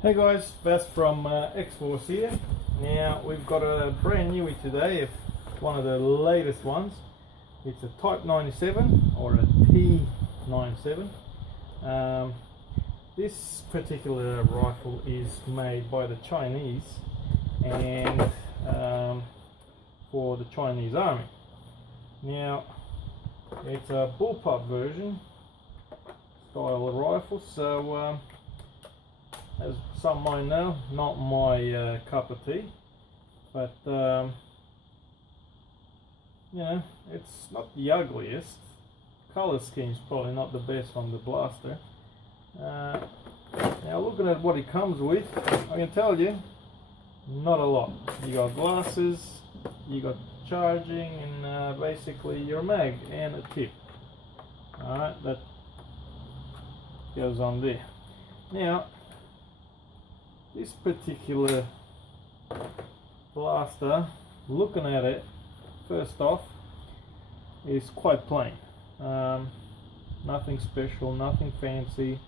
Hey guys, Vas from X-Force here. Now we've got a brand newie today, one of the latest ones. It's a Type 97 or a T97. This particular rifle is made by the Chinese and for the Chinese army. Now it's a bullpup version style of rifle, so as some might know, not my cup of tea, but you know, it's not the ugliest. Color scheme's probably not the best on the blaster. Now looking at what it comes with, I can tell you, not a lot. You got glasses, you got charging, and basically your mag and a tip. Alright, that goes on there. Now, this particular blaster, looking at it, first off, is quite plain. Nothing special, nothing fancy.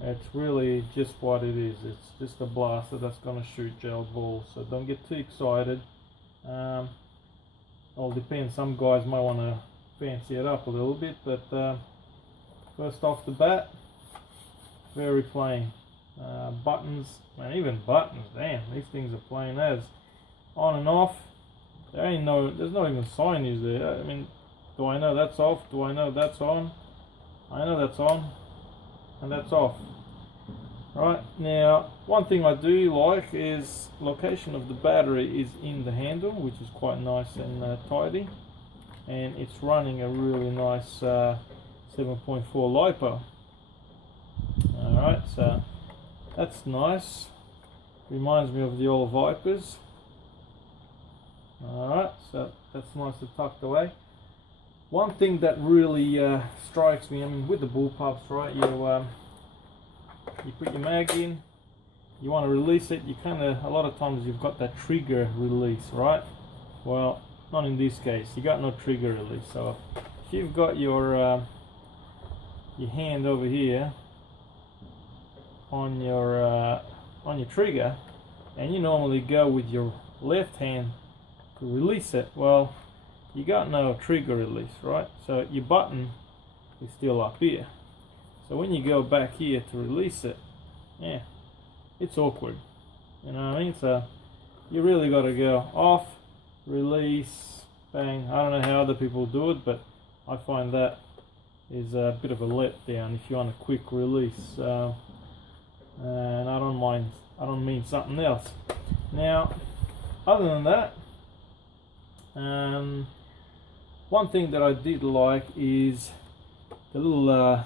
It's really just what it is. It's just a blaster that's going to shoot gel balls, so don't get too excited. All depends, some guys might want to fancy it up a little bit, but first off the bat, very plain. Buttons, and even buttons, damn, these things are plain as. On and off, there's not even signage there. I mean, do I know that's off? Do I know that's on? I know that's on, and that's off. Right, now, one thing I do like is location of the battery is in the handle, which is quite nice and tidy, and it's running a really nice 7.4 LiPo. Alright, so that's nice. Reminds me of the old Vipers. Alright, so that's nicely tucked away. One thing that really strikes me, I mean, with the bullpups, right, you put your mag in, you want to release it, you kind of, a lot of times you've got that trigger release, right? Well, not in this case, you got no trigger release. So if you've got your hand over here on your trigger, and you normally go with your left hand to release it, well, you got no trigger release, right? So your button is still up here, so when you go back here to release it, yeah, it's awkward, you know what I mean? So you really got to go off, release, bang. I don't know how other people do it, but I find that is a bit of a letdown if you want a quick release. And I don't mean something else. Now, other than that, one thing that I did like is the little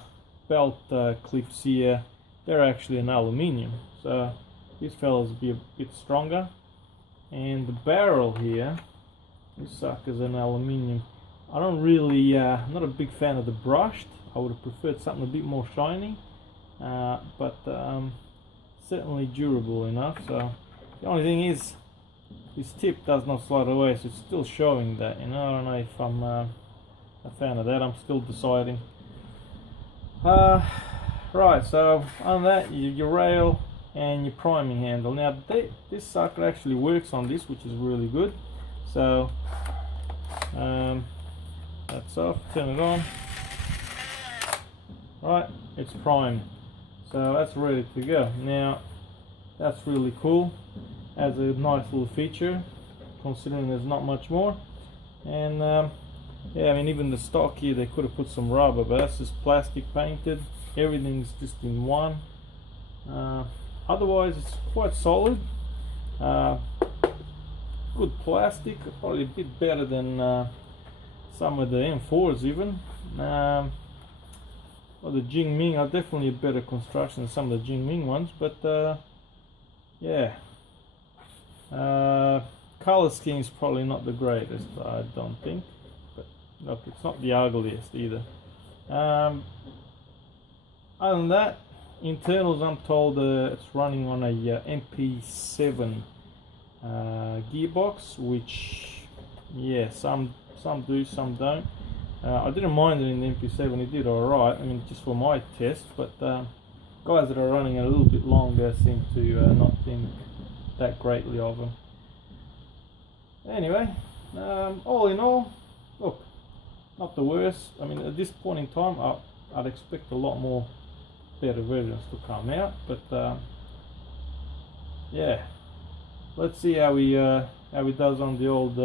belt clips here. They're actually an aluminium, so these fellas will be a bit stronger. And the barrel here, this sucker's an aluminium. I don't really, I'm not a big fan of the brushed. I would have preferred something a bit more shiny. But certainly durable enough. So the only thing is, this tip does not slide away, so it's still showing that, you know. I don't know if I'm a fan of that. I'm still deciding. Right, so on that, your rail and your priming handle. Now this sucker actually works on this, which is really good. So that's off, turn it on. Right, it's primed, so that's ready to go. Now that's really cool, as a nice little feature considering there's not much more. And yeah, I mean, even the stock here, they could have put some rubber, but that's just plastic painted. Everything's just in one. Otherwise it's quite solid, good plastic, probably a bit better than some of the M4s even. Well, the Jingming are definitely a better construction than some of the Jingming ones, but yeah, color scheme is probably not the greatest, I don't think, but look, it's not the ugliest either. Other than that, internals, I'm told it's running on a MP7 gearbox, which, yeah, some do, some don't. I didn't mind it in the MP7, it did alright, I mean, just for my test, but guys that are running it a little bit longer seem to not think that greatly of them. Anyway, all in all, look, not the worst. I mean, at this point in time, I'd expect a lot more better versions to come out, but yeah, let's see how he does on the old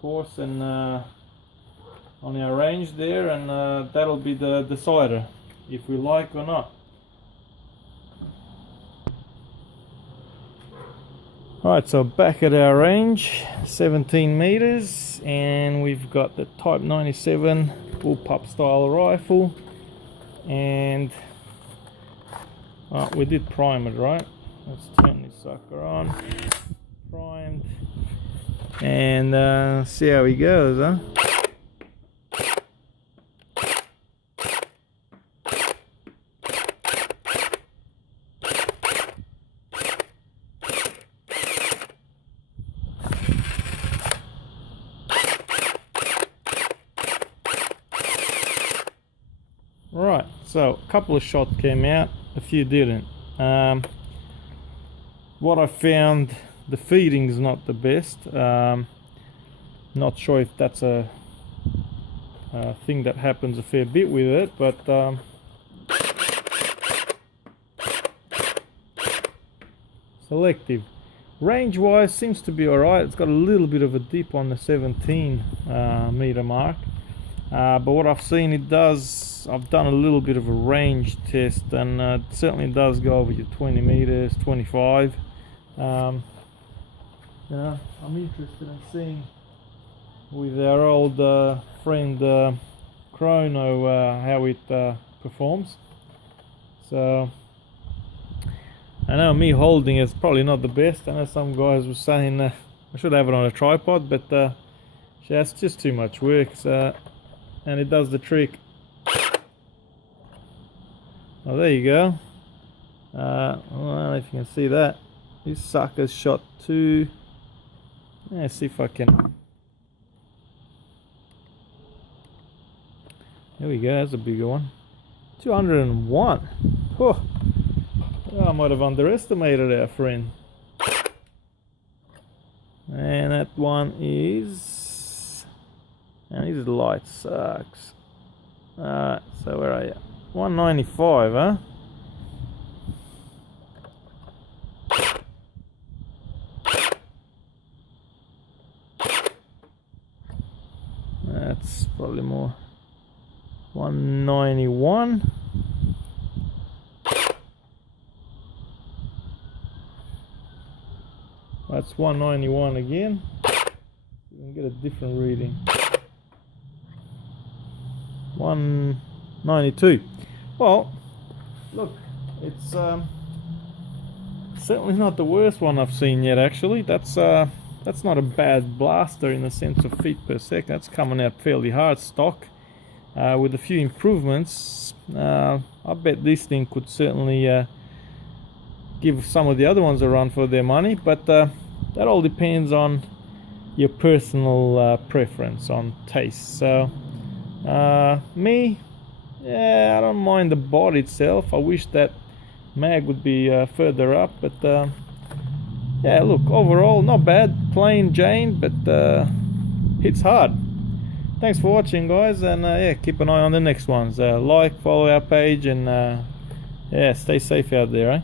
course and on our range there, and that'll be the decider if we like or not. Alright, so back at our range, 17 meters, and we've got the Type 97 bullpup style rifle, and we did prime it, right? Let's turn this sucker on. Primed, and see how he goes, huh? Right, so a couple of shots came out, a few didn't. What I found, the feeding's not the best. Not sure if that's a thing that happens a fair bit with it, but selective. Range wise seems to be alright. It's got a little bit of a dip on the 17 meter mark. But what I've seen it does, I've done a little bit of a range test, and it certainly does go over your 20 meters, 25. I'm interested in seeing with our old friend Chrono how it performs. So I know me holding it's probably not the best. I know some guys were saying I should have it on a tripod, but yeah, it's just too much work. So, and it does the trick. Oh, there you go. I don't know if you can see that. This sucker's shot 2. Let's see if I can. There we go, that's a bigger one. 201. Oh, I might have underestimated our friend. And that one is. And his light sucks. So where are you? 195, huh? That's probably more. 191. That's 191 again. You can get a different reading. 192. Well, look, it's certainly not the worst one I've seen yet. Actually, that's not a bad blaster in the sense of feet per second. That's coming out fairly hard stock with a few improvements. I bet this thing could certainly give some of the other ones a run for their money, but that all depends on your personal preference on taste. So me, yeah, I don't mind the bot itself. I wish that mag would be further up, but yeah, look, overall not bad. Plain Jane, but hits hard. Thanks for watching, guys, and yeah, keep an eye on the next ones. Like, follow our page, and yeah, stay safe out there, eh?